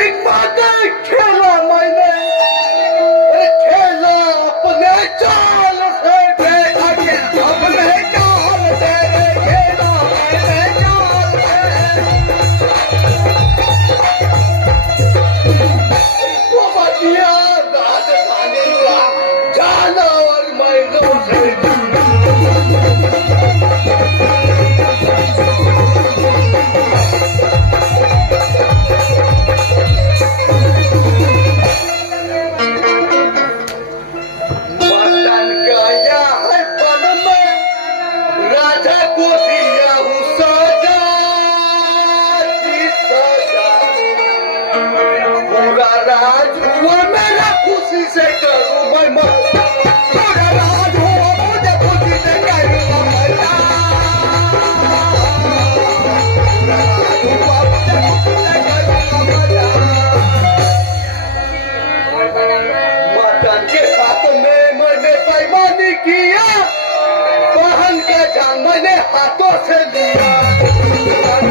King Madan के साथ में मैंने पैमानी किया, बहन का जान मैंने हाथों से लिया, बहन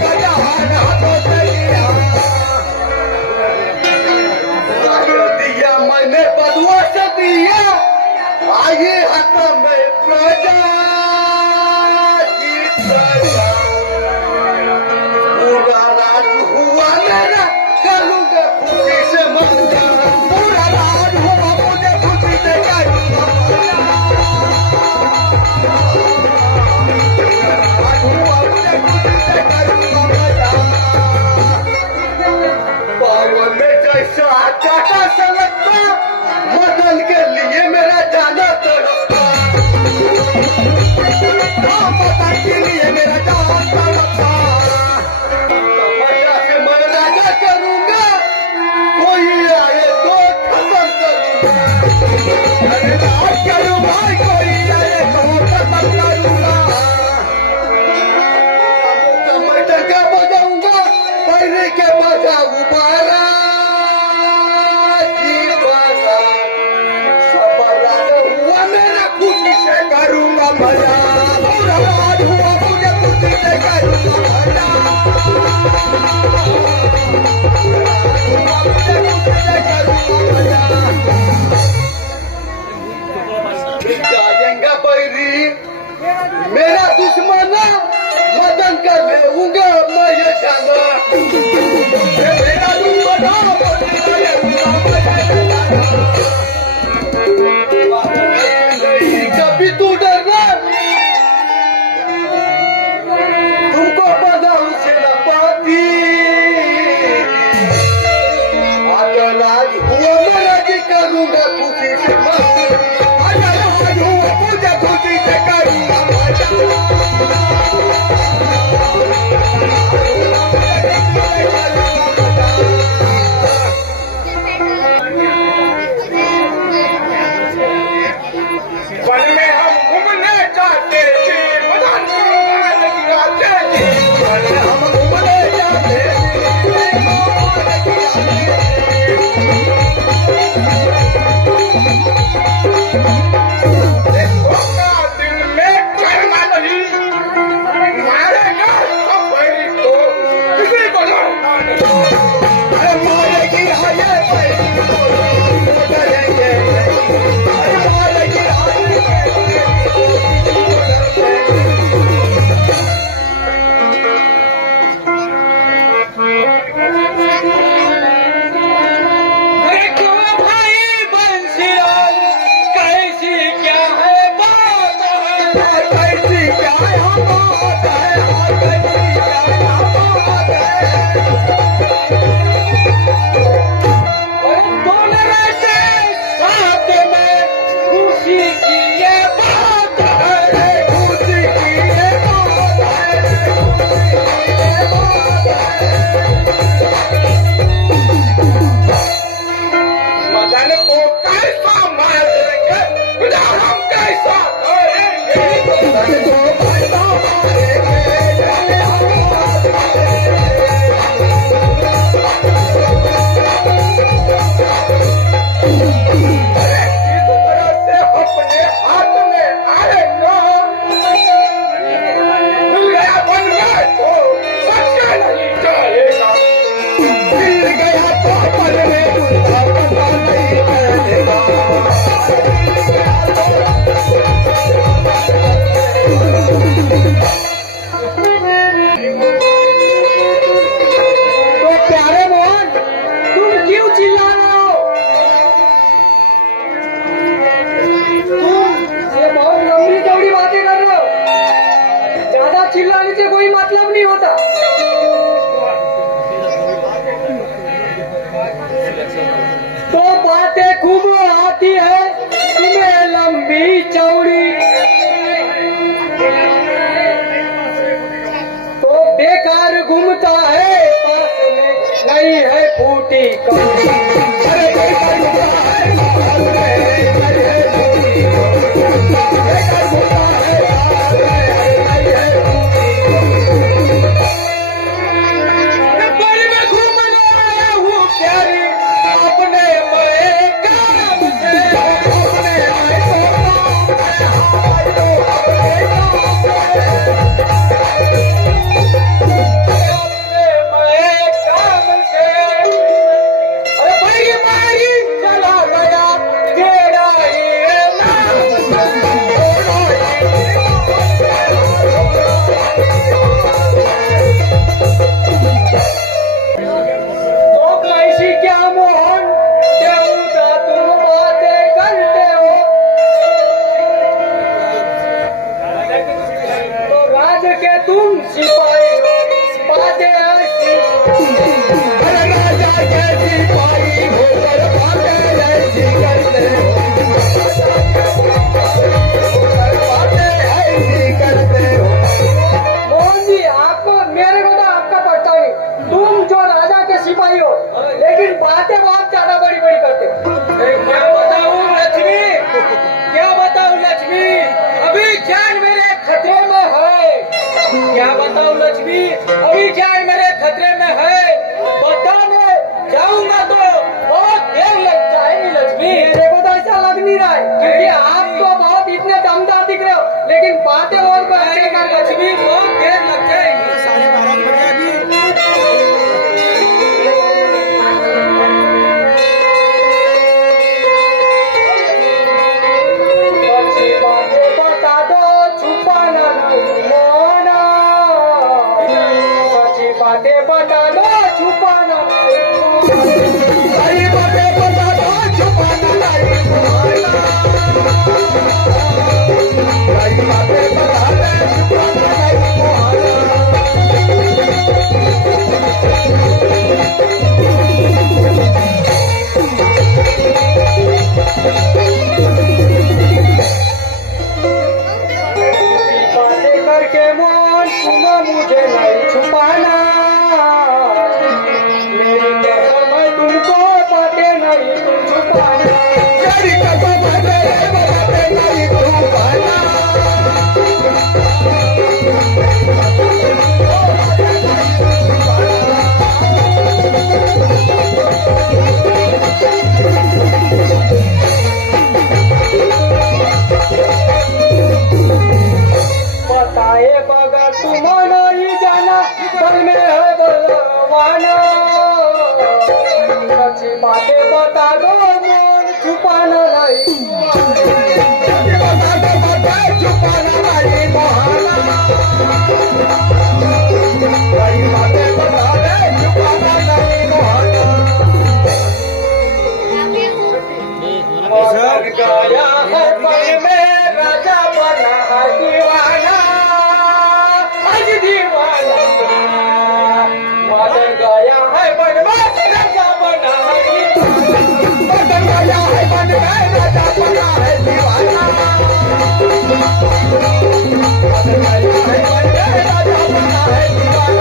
का जान हाथों से लिया, दिया मैंने बदुआ से दिया, आइए हाथ में प्रजा जीत गया, पूरा राज हुआ मेरा, करूँगा खुशी से मंगा, पूरा राज हुआ मुझे खुशी से करूँगा मंगा, राज हुआ मुझे खुशी से करूँगा मंगा, पावन में जैसा काटा सलगता, मदन के लिए मेरा जाना तड़पता, मदन के लिए मेरा जाना तड़पता, तपस्या से मैं राजा करूंगा, कोई आए तो खत्म करूंगा, अरे राज करूंगा, कोई आए तो खत्म करूंगा, मैं डंका बजाऊंगा, पैरे के बजाऊ बारा जी बारा, सब राज हुआ मेरा खुशी से करूंगा मजा, पूरा राज हुआ मुझे खुशी से करूंगा मजा, जाएगा बैरी मेरा दुश्मन, मदन का लेऊंगा मैं ये जाना, मेरा दुश्मन नहीं कभी तू डरना, तुमको बधाऊ से न पाती, अगर राज हुआ मैं राजी करूंगा खुशी से मस्ती, अगर राज हुआ मुझे खुशी से करूंगा मजा, वन में हम घूमने जाते थे, मदन को मान गिराते थे, वन में हम घूमने जाते थे, दिल में कर्मा नहीं मारेगा तो बैरी को किसी को लड़ना नहीं, अरे मारेगी हाये बैरी को डरेंगे नहीं, अरे मारेगी हाये देखो भाई बंसीलाल, कैसी क्या है बात है, कैसी क्या है बात है, कैसी क्या है बात है, दोनों रहते साथ में, खुशी की ये बात है, खुशी की ये बात है, खुशी की ये बात है, मदन को कैसा मारेंगे, हम कैसा करेंगे, मदन को कैसा मारेंगे, हम अरे इस तरह से अपने हाथ में आएगा, मिल गया बन गया तो बच्चा नहीं जाएगा, मिल गया तो बन में दूल्हा पता नहीं चलेगा, तो प्यारे मोहन तुम क्यों चिल्ला रहे हो, तुम ये बहुत लंबी चौड़ी बातें कर रहे हो, ज्यादा चिल्लाने से कोई मतलब नहीं होता, तो बातें खूब आती है तुम्हें लंबी चौड़ी, तो बेकार घूमता है पास में नहीं है फूटी कौड़ी, अरे बेकार घूमता है पास में नहीं है फूटी कौड़ी, बेकार घूमता है पास में नहीं है फूटी कौड़ी। तुम सिपाही हो बातें ऐसी, अरे राजा के सिपाही होकर बातें ऐसी करते हो, बातें ऐसी करते हो। मोहन जी आपको, मेरे को तो आपका पड़ता नहीं, तुम जो राजा के सिपाही हो लेकिन बातें बहुत ज्यादा बड़ी बड़ी करते हो। क्या बताऊं लक्ष्मी, क्या बताऊं लक्ष्मी, अभी जान मेरे खतरे में है। क्या बताऊं लक्ष्मी, अभी जान मेरे खतरे में है। बताने जाऊंगा तो बहुत देर लग जाएगी लक्ष्मी। मेरे को तो ऐसा लग नहीं रहा है, क्योंकि आप तो बहुत इतने दमदार दिख रहे हो लेकिन बातें बहुत अच्छी कर लक्ष्मी, बहुत देर लग जाएगी। 12:30 बजे अभी बता दो छुपाना नहीं मोना, सच्ची बातें बता दो छुपाना नहीं, सही बातें बता दो छुपाना नहीं मोना, सही बातें बता दो छुपाना नहीं मोना। बातें करके मोहन तुम मुझे नहीं छुपाना, मेरी कसम है तुमको बातें नहीं तुम छुपाना, मेरी कसम है बातें नहीं छुपाना। बताए बगैर तुम नहीं जाना, दिल में है बलवाना, सच्ची बातें बता दो मन छुपाना नहीं, बता दो बातें छुपाना नहीं बहाना, सही बातें बता दे छुपाना नहीं बहाना। मदन गया है पल में राजा बना है दीवाना, आज दीवाना, मदन गया है पल में राजा बना है दीवाना, मदन गया है पल में राजा बना है दीवाना, मदन गया है पल में राजा बना है दीवाना।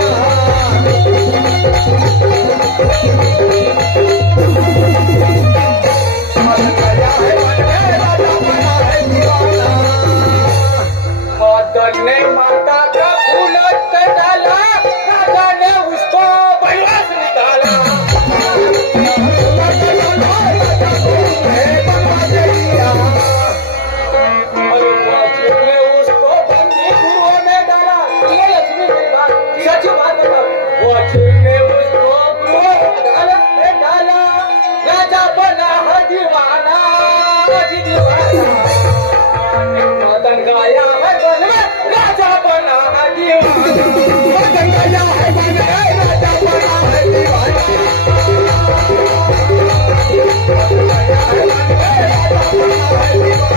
मदन ने माता का फूल डाला, राजा ने उसको बनवास निकाला, वजीर ने उसको बंदी गुरुओं में डाला। ये लक्ष्मी की बात, सच बात बताओ, वजीर ने उसको गुरुओं में डाला, राजा बना है दीवाना, दीवाना, मदन गया है बन में राजा बना है दीवाना, मदन गया है बन में राजा बना है दीवाना, मदन गया है बन में राजा बना है दीवाना,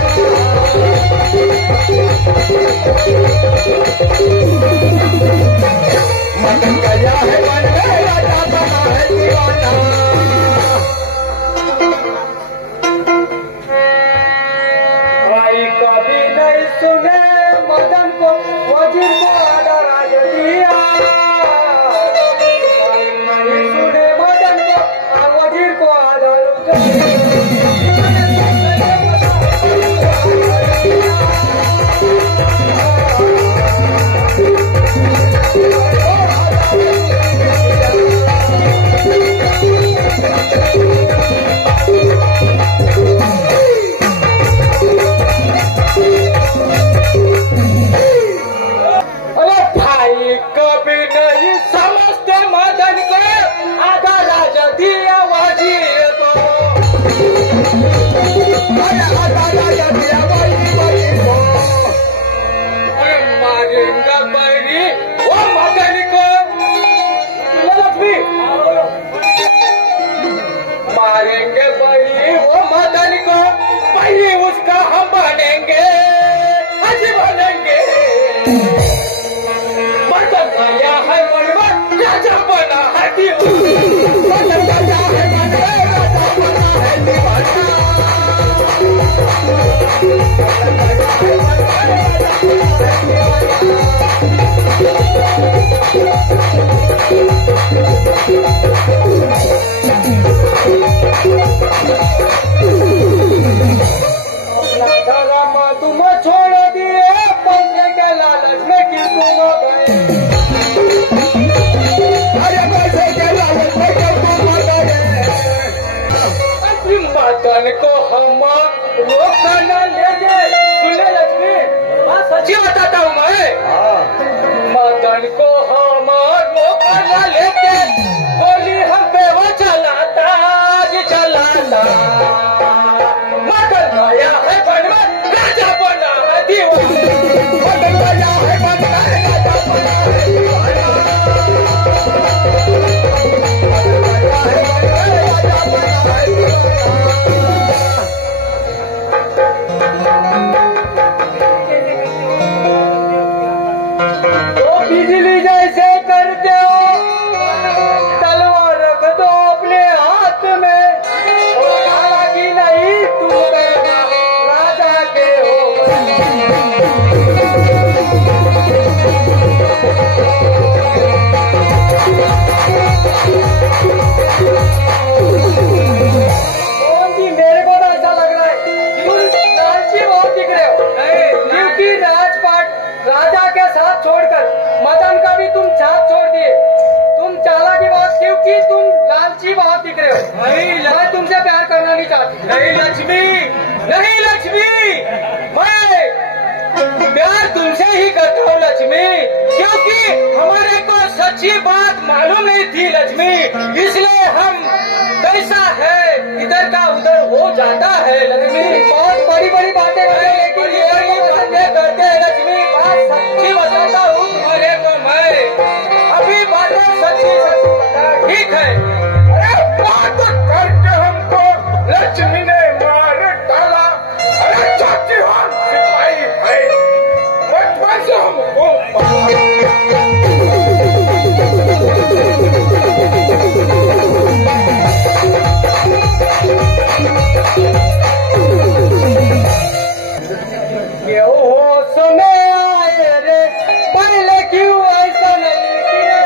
मदन गया है बन में राजा बना है दीवाना। भाई कभी नहीं सुने मदन को, वजीर को आधा राज दिया, भाई नहीं सुने मदन को, वजीर को आधा रुपया मारेंगे बड़ी वो मदन को, बड़ी उसका हम बनेंगे, आज बनेंगे। आया है बनवा राजा बना है दीवाना राजा है बनवा राजा बना है दीवाना तुम छोड़ दिए पैसे के लालच में कि तुम गए अरे पैसे के लालच में कि तुम गए मदन को हम रोका न लेंगे सुने लक्ष्मी हाँ सच्ची बताता हूँ मैं मदन को हम रोका न लेंगे गोली हम पे वो चलाता चलाता मदन आया है बनवा राजा बना है दीवाना मदन आया है बनवा राजा बना है दीवाना मदन आया है बनवा राजा बना है दीवाना तो बिजली जैसे करते हो तलवार रख दो अपने हाथ में हालांकि नहीं तुम राजा के हो मेरे को तो ऐसा लग रहा है तुम लालची बहुत दिख रहे हो क्योंकि राजपाट राजा के साथ छोड़कर मदन का भी तुम साथ छोड़ दिए तुम चालाकी बहुत क्योंकि तुम लालची बहुत दिख रहे हो मैं तुमसे प्यार करना नहीं चाहती नहीं लक्ष्मी नहीं लक्ष्मी मैं प्यार तुमसे ही करता हूँ लक्ष्मी क्योंकि हमारे को सच्ची बात मालूम नहीं थी लक्ष्मी इसलिए हम कैसा है इधर का उधर हो जाता है लक्ष्मी बहुत बड़ी बड़ी बातें लेकिन ये करते हैं लक्ष्मी बात सच्ची बताता हूँ तुम्हारे को मैं अभी बातें सच्ची सच्ची बता ठीक है अरे बात करके हमको लक्ष्मी ने मार डाला अरे चाची हम सिपाही है बचपन से हमको होश में आए रे पहले क्यों ऐसा नहीं किए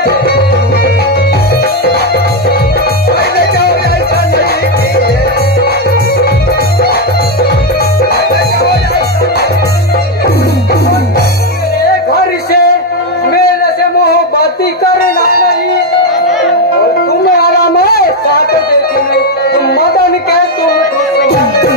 पहले क्यों ऐसा नहीं किए मेरे घर से मेरे से मोहब्बती करना नहीं और तुम्हारा मैं साथ देती नहीं तुम मदन के तुम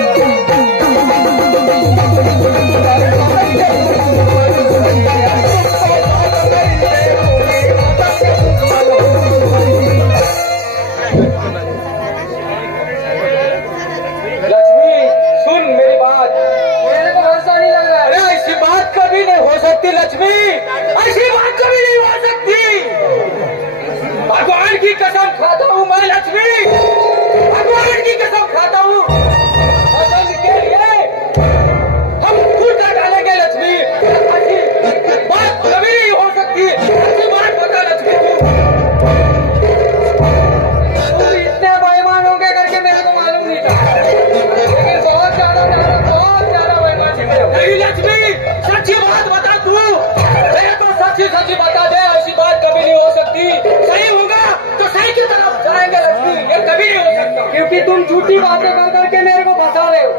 लक्ष्मी सुन मेरी बात मेरे को भरोसा नहीं लग रहा है ऐसी बात कभी नहीं हो सकती लक्ष्मी ऐसी बात कभी नहीं हो सकती भगवान की कसम खाता हूँ मैं लक्ष्मी भगवान की कसम खाता हूँ मदन के लिए हम खुद डालेंगे लक्ष्मी ऐसी बात कभी नहीं हो सकती ऐसी बात बता लक्ष्मी तुम इतने बेईमान होंगे करके मेरे को मालूम नहीं था लेकिन बहुत ज्यादा बेईमान थी नहीं लक्ष्मी सच्ची बात बता तू मेरे को सच्ची बता दे ऐसी बात कभी नहीं हो सकती सही होगा तो सही की तरफ जाएंगे लक्ष्मी ये कभी नहीं हो सकता क्योंकि तुम झूठी बातें कर करके मेरे को फंसा रहे हो